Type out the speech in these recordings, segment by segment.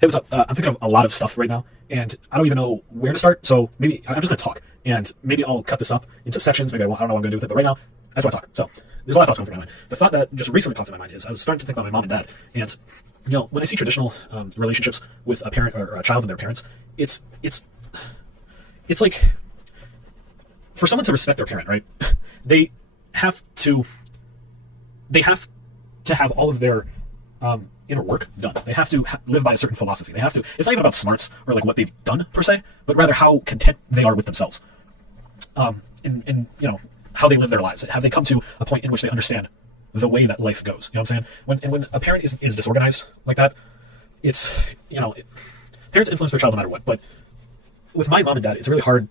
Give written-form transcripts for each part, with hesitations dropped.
Hey, what's up? I'm thinking of a lot of stuff right now, and I don't even know where to start. So maybe I'm just gonna talk, and maybe I'll cut this up into sections. Maybe I don't know what I'm gonna do with it, but right now, I just want to talk. So there's a lot of thoughts going through my mind. The thought that just recently popped in my mind is I was starting to think about my mom and dad, and when I see traditional relationships with a parent or a child and their parents, it's like for someone to respect their parent, right? They have to they have to have all of their inner work done. They have to live by a certain philosophy. They have to. It's not even about smarts or like what they've done per se, but rather how content they are with themselves. In how they live their lives. Have they come to a point in which they understand the way that life goes? You know what I'm saying? When a parent is disorganized like that, it's parents influence their child no matter what. But with my mom and dad, it's really hard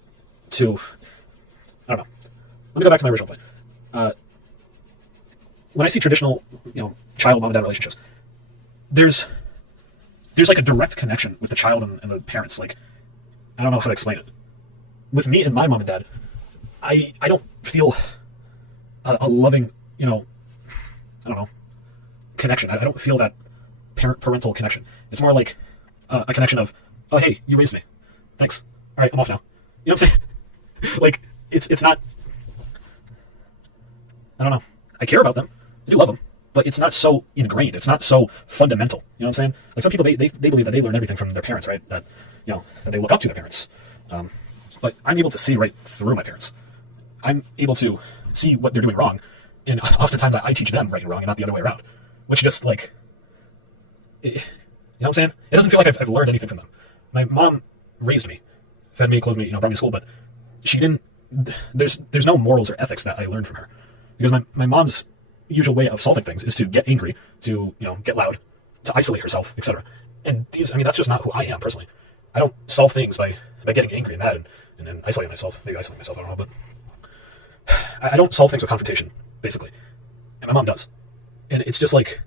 to. I don't know. Let me go back to my original point. When I see traditional, child mom and dad relationships, there's like a direct connection with the child and the parents. Like, I don't know how to explain it. With me and my mom and dad, I don't feel a loving, I don't know, connection. I don't feel that parental connection. It's more like a connection of, oh, hey, you raised me. Thanks. All right, I'm off now. You know what I'm saying? Like, it's not, I don't know. I care about them. I do love them. But it's not so ingrained. It's not so fundamental. You know what I'm saying? Like some people, they believe that they learn everything from their parents, right? That, that they look up to their parents. But I'm able to see right through my parents. I'm able to see what they're doing wrong. And oftentimes I teach them right and wrong and not the other way around. Which just like, you know what I'm saying? It doesn't feel like I've learned anything from them. My mom raised me, fed me, clothed me, brought me to school, but she didn't, there's no morals or ethics that I learned from her. Because my mom's usual way of solving things is to get angry, to get loud, to isolate herself, etc. And that's just not who I am personally. I don't solve things by getting angry and mad and then isolating myself. Maybe isolating myself, I don't know, but I don't solve things with confrontation, basically. And my mom does. And it's just like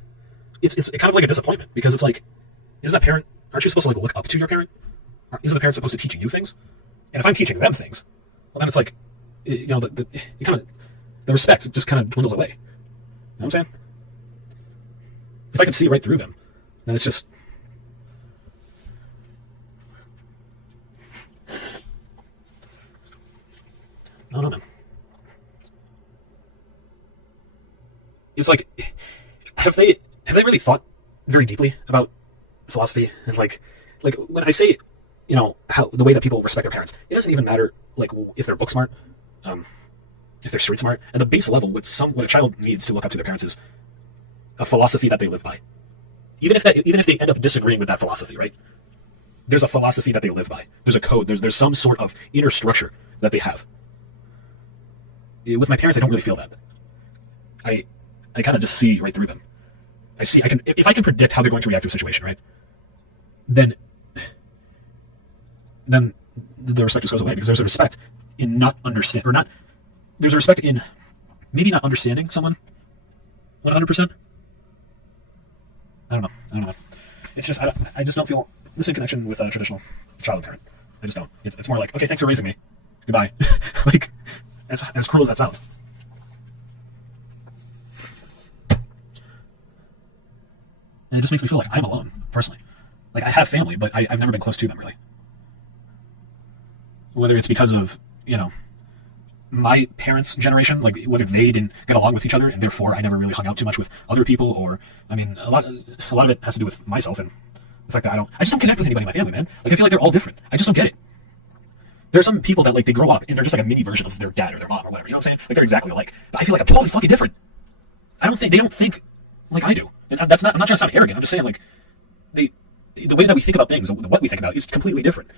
it's kind of like a disappointment because it's like, aren't you supposed to look up to your parent? Isn't the parent supposed to be teaching you things? And if I'm teaching them things, well then it's like the respect just kind of dwindles away. You know what I'm saying? If I can see right through them, then it's just... I don't know, man. It's like, have they really thought very deeply about philosophy? And like when I say, how the way that people respect their parents, it doesn't even matter like if they're book smart, if they're street smart. At the base level, what a child needs to look up to their parents is a philosophy that they live by. Even if they end up disagreeing with that philosophy, right? There's a philosophy that they live by. There's a code. There's some sort of inner structure that they have. With my parents, I don't really feel that. I kind of just see right through them. If I can predict how they're going to react to a situation, right? Then the respect just goes away because there's a respect in there's a respect in maybe not understanding someone 100%. I don't know. It's just I just don't feel the same connection with a traditional child and parent. I just don't. It's more like, okay, thanks for raising me. Goodbye. Like as cruel as that sounds. And it just makes me feel like I'm alone, personally. Like I have family, but I've never been close to them really. Whether it's because of my parents' generation, like whether they didn't get along with each other and therefore I never really hung out too much with other people, or a lot of it has to do with myself and the fact that I just don't connect with anybody in my family, man. Like I feel like they're all different. I just don't get it. There are some people that like they grow up and they're just like a mini version of their dad or their mom or whatever, you know what I'm saying? Like they're exactly alike. But I feel like I'm totally fucking different. They don't think like I do. And I'm not trying to sound arrogant. I'm just saying like the way that we think about things, what we think about is completely different.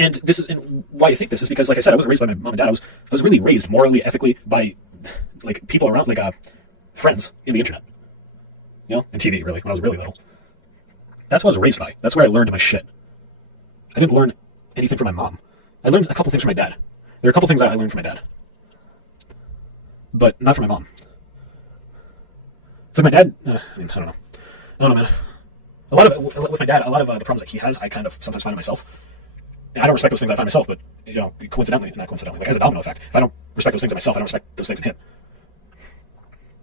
And why I think this is because, like I said, I wasn't raised by my mom and dad. I was really raised morally, ethically by like people around, like friends in the internet, and TV. Really, when I was really little, that's what I was raised by. That's where I learned my shit. I didn't learn anything from my mom. I learned a couple things from my dad. There are a couple things that I learned from my dad, but not from my mom. So my dad, I don't know, man. With my dad, a lot of the problems that he has, I kind of sometimes find in myself. And I don't respect those things I find myself, but coincidentally, not coincidentally, like as a domino effect. If I don't respect those things in myself, I don't respect those things in him.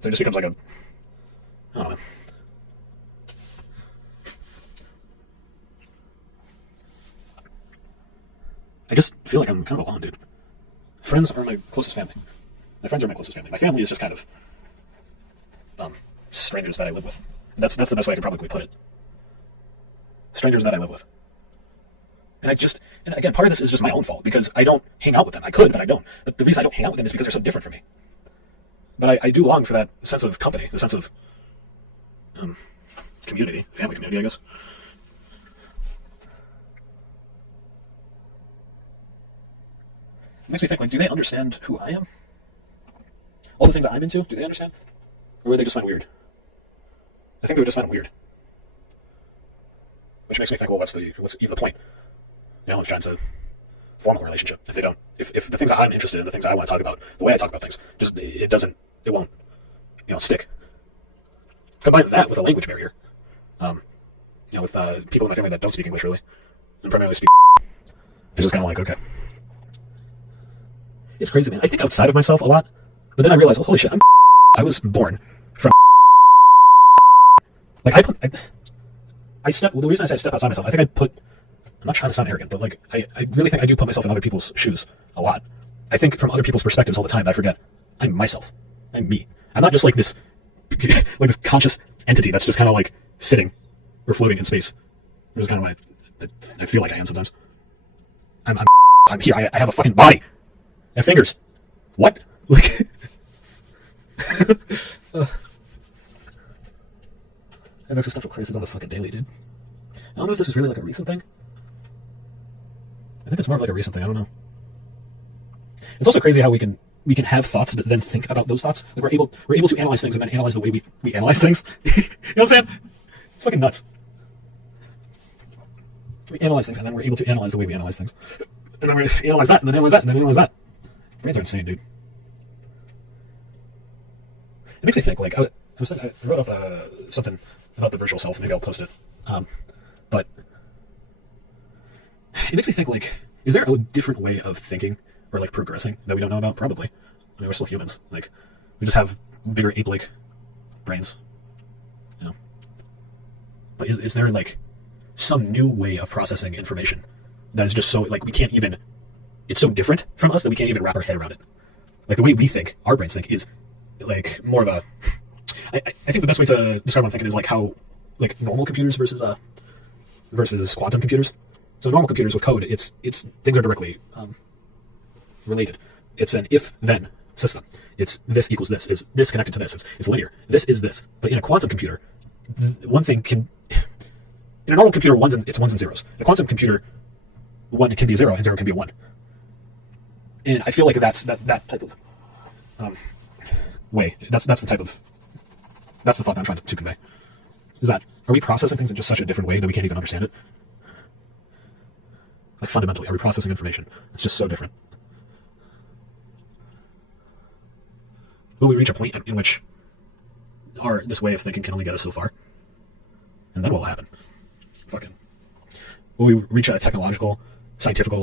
So it just becomes like I don't know. I just feel like I'm kind of alone, dude. Friends are my closest family. My friends are my closest family. My family is just kind of strangers that I live with. That's the best way I could probably put it. Strangers that I live with. And again, part of this is just my own fault because I don't hang out with them. I could, but I don't. But the reason I don't hang out with them is because they're so different from me. But I do long for that sense of company, the sense of community, family community, I guess. It makes me think, like, do they understand who I am? All the things that I'm into, do they understand? Or would they just find weird? I think they would just find it weird. Which makes me think, well, what's even the point? Of trying to form a relationship if they don't. If the things that I'm interested in, the things that I want to talk about, the way I talk about things, it won't, stick. Combine that with a language barrier. With people in my family that don't speak English really, and primarily speak, it's just kind of like, okay. It's crazy, man. I think outside of myself a lot, but then I realize, oh, holy shit, I was born from like the reason I say I step outside myself, I think I'm not trying to sound arrogant, but like I really think I do put myself in other people's shoes a lot. I think from other people's perspectives all the time that I forget I'm myself. I'm me. I'm not just like this like this conscious entity that's just kind of like sitting or floating in space. Which is kind of what I feel like I am sometimes. I'm here. I have a fucking body. I have fingers. What? Like I have existential crisis on the fucking daily, dude. I don't know if this is really like a recent thing. I think it's more of like a recent thing. I don't know. It's also crazy how we can have thoughts but then think about those thoughts. Like we're able to analyze things and then analyze the way we analyze things. You know what I'm saying? It's fucking nuts. We analyze things and then we're able to analyze the way we analyze things. And then we analyze that and then analyze that and then analyze that. Brains are insane, dude. It makes me think, like, I wrote up something about the virtual self. Maybe I'll post it. But it makes me think, like, is there a different way of thinking or, like, progressing that we don't know about? Probably. I mean, we're still humans. Like, we just have bigger ape-like brains. You know? But is there, like, some new way of processing information that is just so, like, we can't even... It's so different from us that we can't even wrap our head around it. Like, the way we think, our brains think, is, like, more of a... I think the best way to describe what I'm thinking is, like, how, like, normal computers versus quantum computers. So normal computers with code, it's things are directly related. It's an if-then system. It's this equals this. Is this connected to this? It's linear. This is this. But in a quantum computer, one thing can... In a normal computer, it's ones and zeros. In a quantum computer, one can be a zero and zero can be a one. And I feel like that's that type of way. That's the type of... That's the thought that I'm trying to convey. Is that, are we processing things in just such a different way that we can't even understand it? Like, fundamentally, are we processing information? It's just so different. Will we reach a point in which this way of thinking can only get us so far? And then what will happen? Will we reach a technological, scientific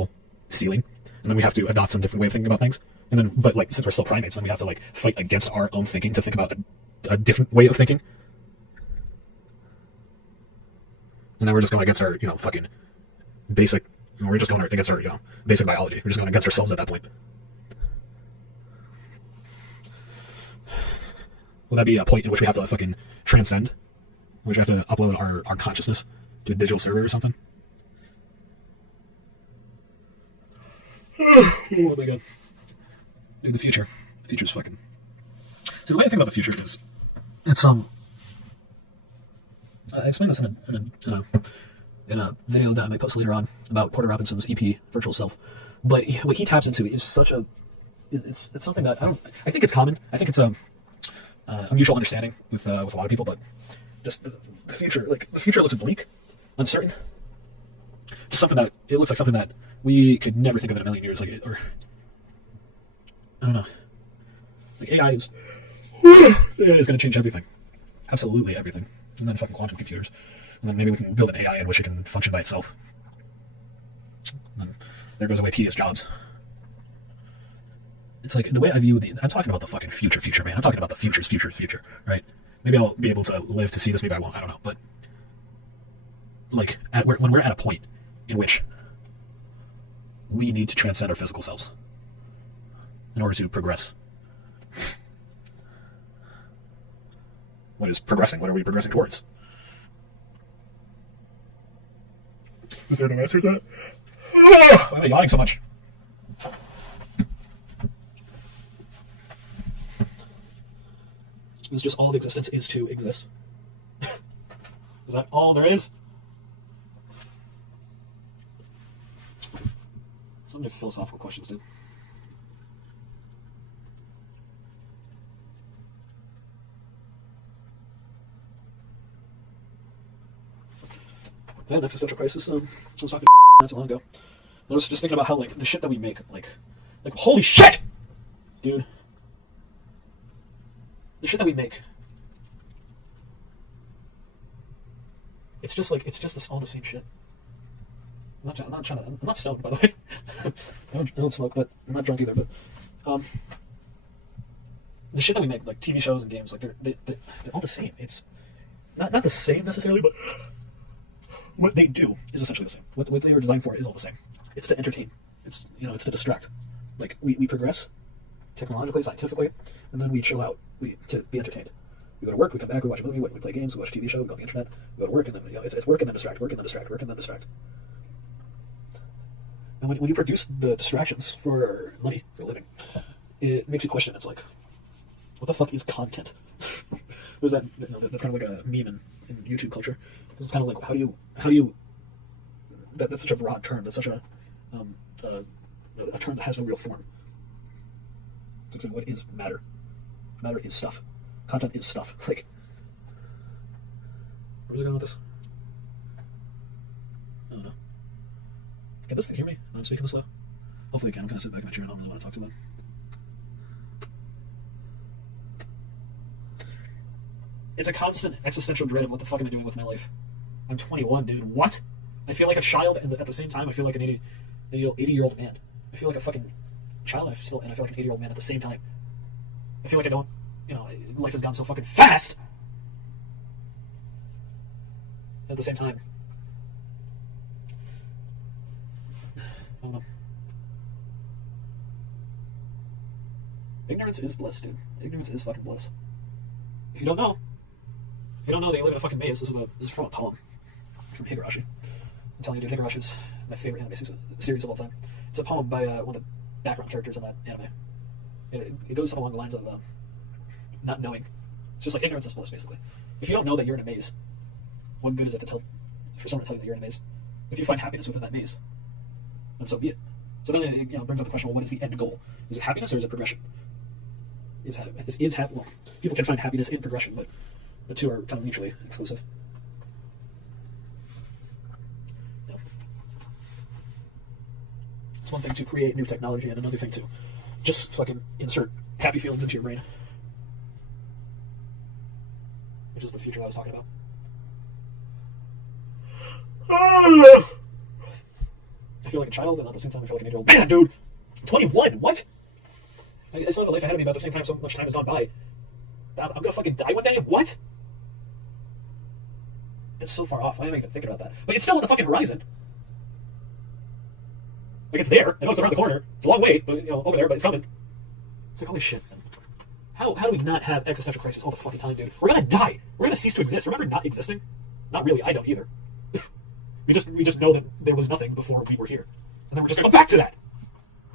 ceiling? And then we have to adopt some different way of thinking about things? And then, but like, since we're still primates, then we have to like fight against our own thinking to think about a different way of thinking? And then we're just going against our, fucking basic... We're just going against our, basic biology. We're just going against ourselves at that point. Will that be a point in which we have to fucking transcend? In which we have to upload our consciousness to a digital server or something? Oh my god. Dude, the future. The future's fucking... See, the way I think about the future is... It's, I explained this in a video that I might post later on about Porter Robinson's EP, Virtual Self. But what he taps into is such a... It's something that I think it's common. I think it's a mutual understanding with a lot of people, but just the future, like, the future looks bleak, uncertain. Just something that... It looks like something that we could never think of in a million years, like, or... I don't know. Like, AI is going to change everything. Absolutely everything. And then fucking quantum computers. And then maybe we can build an AI in which it can function by itself. And then there goes away tedious jobs. It's like, the way I view I'm talking about the fucking future, man. I'm talking about the future, right? Maybe I'll be able to live to see this, maybe I won't, I don't know. But, like, when we're at a point in which we need to transcend our physical selves in order to progress. What is progressing? What are we progressing towards? Is there no answer to that? Why am I yawning so much? Is just all of existence is to exist? Is that all there is? So many philosophical questions, dude. Yeah, existential crisis. I was talking not so long ago. I was just thinking about how, like, the shit that we make, like holy shit, dude. The shit that we make. It's just all the same shit. I'm not stoned, by the way. I don't smoke, but I'm not drunk either. But the shit that we make, like TV shows and games, like they're all the same. It's not the same necessarily, but what they do is essentially the same. What they were designed for is all the same. It's to entertain. It's to distract. Like we progress technologically, scientifically, and then we chill out. To be entertained. We go to work, we come back, we watch a movie, we play games, we watch a TV show, we go on the internet, we go to work, and then it's work and then distract, work and then distract, work and then distract. And when you produce the distractions for money, for a living, it makes you question. It's like, what the fuck is content? That's kind of like a meme in YouTube culture. It's kind of like how do you that's such a broad term. That's such a term that has no real form. It's like, what is matter? Matter is stuff. Content is stuff. Like, where's it going with this? I don't know. Can this thing hear me when I'm speaking this low? Hopefully it can. I'm kind of sitting back in my chair and I don't really want to talk to them. It's a constant existential dread of what the fuck am I doing with my life. I'm 21, dude. What? I feel like a child, and at the same time, I feel like an 80-year-old man. I feel like a fucking child, and I feel like an 80-year-old man at the same time. I feel like I don't, life has gone so fucking fast. At the same time. I don't know. Ignorance is bliss, dude. Ignorance is fucking bliss. If you don't know that you live in a fucking maze, this is from a poem from Higurashi. I'm telling you, dude, Higurashi is my favorite anime series of all time. It's a poem by one of the background characters in that anime. It goes along the lines of not knowing. It's just like ignorance is bliss, basically. If you don't know that you're in a maze, what good is it for someone to tell you that you're in a maze? If you find happiness within that maze, then so be it. So then it brings up the question: well, what is the end goal? Is it happiness or is it progression? Well, people can find happiness in progression, but the two are kind of mutually exclusive. Yeah. It's one thing to create new technology, and another thing to just fucking insert happy feelings into your brain. Which is the future that I was talking about. I feel like a child, and at the same time I feel like an 8-year-old man, dude. 21, what? I still have a life ahead of me, but at the same time so much time has gone by. I'm gonna fucking die one day? What? That's so far off. Why am I even thinking about that? But it's still on the fucking horizon. Like, it's there. I know it's around the corner. It's a long way, but over there, but it's coming. It's like, holy shit, man. How do we not have existential crisis all the fucking time, dude? We're gonna die. We're gonna cease to exist. Remember not existing? Not really. I don't either. we just know that there was nothing before we were here, and then we're just gonna go back to that,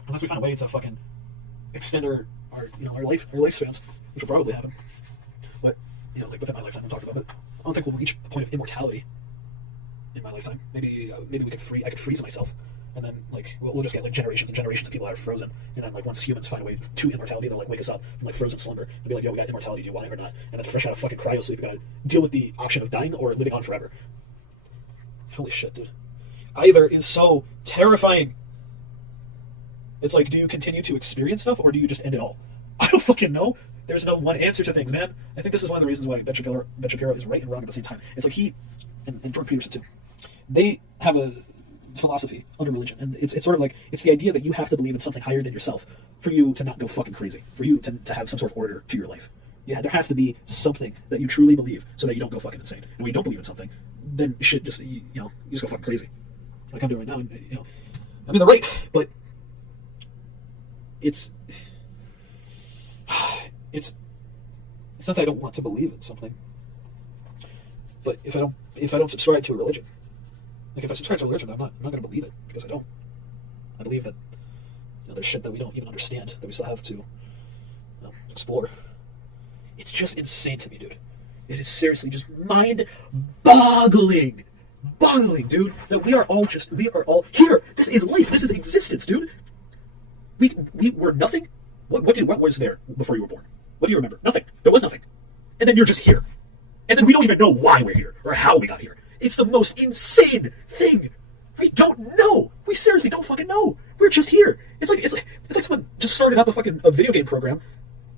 unless we find a way to fucking extend our lifespans, which will probably happen. But like within my lifetime, I'm talking about. But I don't think we'll reach a point of immortality in my lifetime. Maybe I could freeze myself. And then, we'll just get, generations and generations of people that are frozen. And then, once humans find a way to immortality, they'll, wake us up from, frozen slumber and be like, yo, we got immortality, do you want it or not? And then fresh out of fucking cryo sleep, we gotta deal with the option of dying or living on forever. Holy shit, dude. Either is so terrifying. It's like, do you continue to experience stuff, or do you just end it all? I don't fucking know. There's no one answer to things, man. I think this is one of the reasons why Ben Shapiro is right and wrong at the same time. It's like he, and Jordan Peterson too, they have a philosophy under religion, and it's sort of like, it's the idea that you have to believe in something higher than yourself for you to not go fucking crazy, for you to have some sort of order to your life. Yeah, there has to be something that you truly believe so that you don't go fucking insane. And when you don't believe in something, then shit just, you just go fucking crazy. Like I'm doing right now, and, I mean, they're right, but it's it's not that I don't want to believe in something, but if I don't subscribe to a religion, like if I subscribe to a religion, I'm not going to believe it because I don't. I believe that there's shit that we don't even understand that we still have to explore. It's just insane to me, dude. It is seriously just mind-boggling, dude. That we are all here. This is life. This is existence, dude. We were nothing. What was there before you were born? What do you remember? Nothing. There was nothing. And then you're just here. And then we don't even know why we're here or how we got here. It's the most insane thing. We don't know. We seriously don't fucking know. We're just here. It's like someone just started up a video game program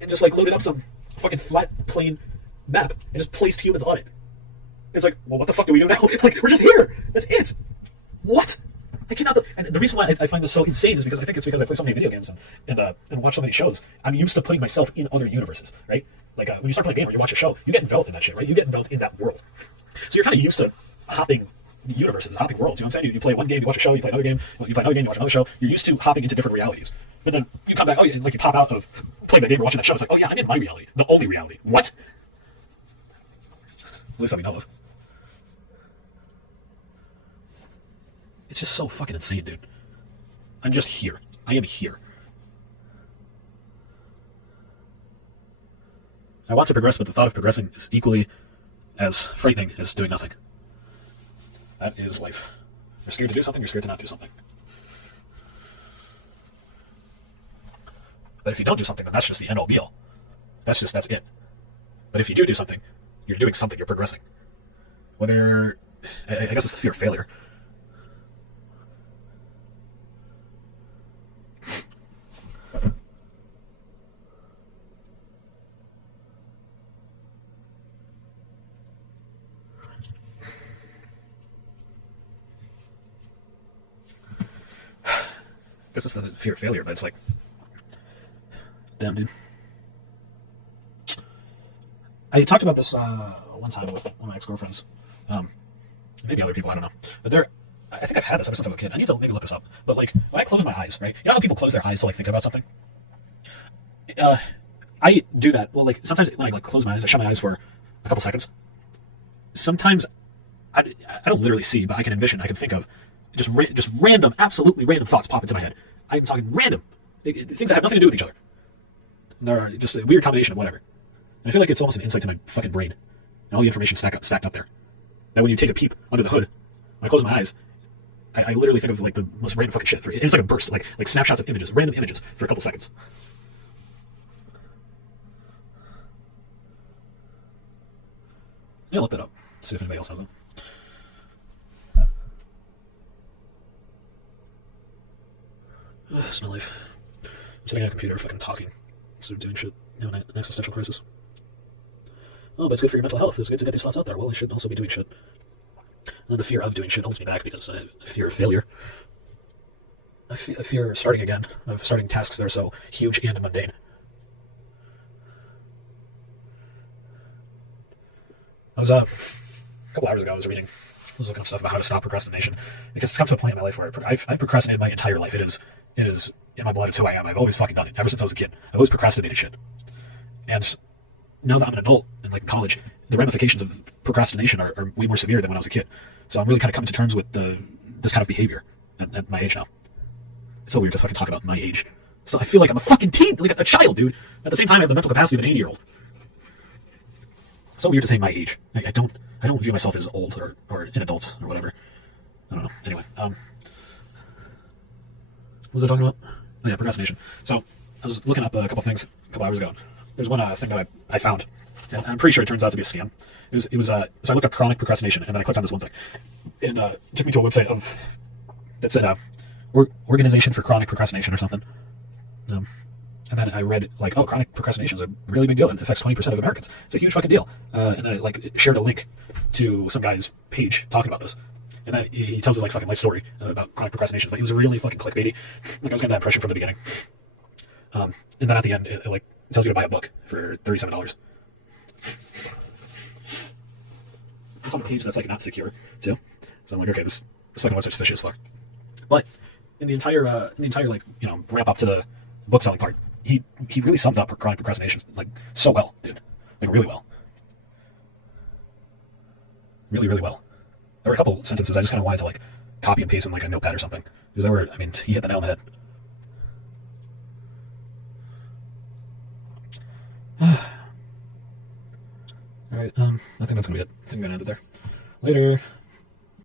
and just like loaded up some fucking flat plane map and just placed humans on it. It's like, well, what the fuck do we do now? Like, we're just here. That's it. What? I cannot. And the reason why I find this so insane is because I think it's because I play so many video games and watch so many shows. I'm used to putting myself in other universes, right? Like when you start playing a game or you watch a show, you get enveloped in that shit, right? You get enveloped in that world. So you're kind of used to hopping universes, hopping worlds. You know what I'm saying? You play one game, you watch a show, you play another game, you play another game, you watch another show. You're used to hopping into different realities. But then you come back, oh yeah, like you pop out of playing that game or watching that show. It's like, oh yeah, I'm in my reality, the only reality. What? At least that we know of. It's just so fucking insane, dude. I'm just here. I am here. I want to progress, but the thought of progressing is equally as frightening as doing nothing. That is life. You're scared to do something, you're scared to not do something. But if you don't do something, then that's just the end all be all. That's it. But if you do something, you're doing something, you're progressing. Whether, I guess it's the fear of failure. I guess it's the fear of failure, but it's like, damn, dude. I talked about this one time with one of my ex-girlfriends. Maybe other people, I don't know. But I think I've had this ever since I was a kid. I need to maybe look this up. But like, when I close my eyes, right? You know how people close their eyes to like think about something? I do that. Well, like sometimes when I like close my eyes, I shut my eyes for a couple seconds. Sometimes I don't literally see, but I can envision, I can think of just random, absolutely random thoughts pop into my head. I'm talking random things that have nothing to do with each other. They're just a weird combination of whatever. And I feel like it's almost an insight to my fucking brain and all the information stacked up there. Now, when you take a peep under the hood, when I close my eyes, I literally think of like the most random fucking shit. It's like a burst, like snapshots of images, random images for a couple seconds. Yeah, I'll look that up. See if anybody else has them. It's my life. I'm sitting at a computer fucking talking instead of doing shit. You know, an existential crisis. Oh, but it's good for your mental health. It's good to get these thoughts out there. Well, I should also be doing shit. And then the fear of doing shit holds me back because I fear of failure. I fear starting again, of starting tasks that are so huge and mundane. I was, a couple hours ago, I was looking up stuff about how to stop procrastination, because it's come to a point in my life where I've procrastinated my entire life. It is in my blood. It's who I am. I've always fucking done it. Ever since I was a kid, I've always procrastinated shit. And now that I'm an adult and like in college, the ramifications of procrastination are way more severe than when I was a kid. So I'm really kind of coming to terms with this kind of behavior at my age now. It's so weird to fucking talk about my age. So I feel like I'm a fucking teen, like a child, dude. At the same time, I have the mental capacity of an 80-year-old. It's so weird to say my age. I don't view myself as old or an adult or whatever. I don't know. Anyway, what was I talking about? Oh yeah, procrastination. So I was looking up a couple things a couple hours ago. There's one thing that I found, and I'm pretty sure it turns out to be a scam. It was so I looked up chronic procrastination, and then I clicked on this one thing, and it took me to a website that said Organization for Chronic Procrastination or something. And then I read, like, oh, chronic procrastination is a really big deal. It affects 20% of Americans. It's a huge fucking deal. And then it shared a link to some guy's page talking about this. And then he tells his, like, fucking life story about chronic procrastination. But he was really fucking clickbaity. Like, I was getting that impression from the beginning. And then at the end, it tells you to buy a book for $37. It's on a page that's, like, not secure, too. So I'm like, okay, this fucking website's fishy as fuck. But in the entire like ramp up to the book selling part, he really summed up chronic procrastination like so well, dude, like really well, really well. There were a couple sentences I just kind of wanted to like copy and paste in like a notepad or something because there were, I mean, he hit the nail on the head. All right, I think that's gonna be it. I think I'm gonna end it there. Later.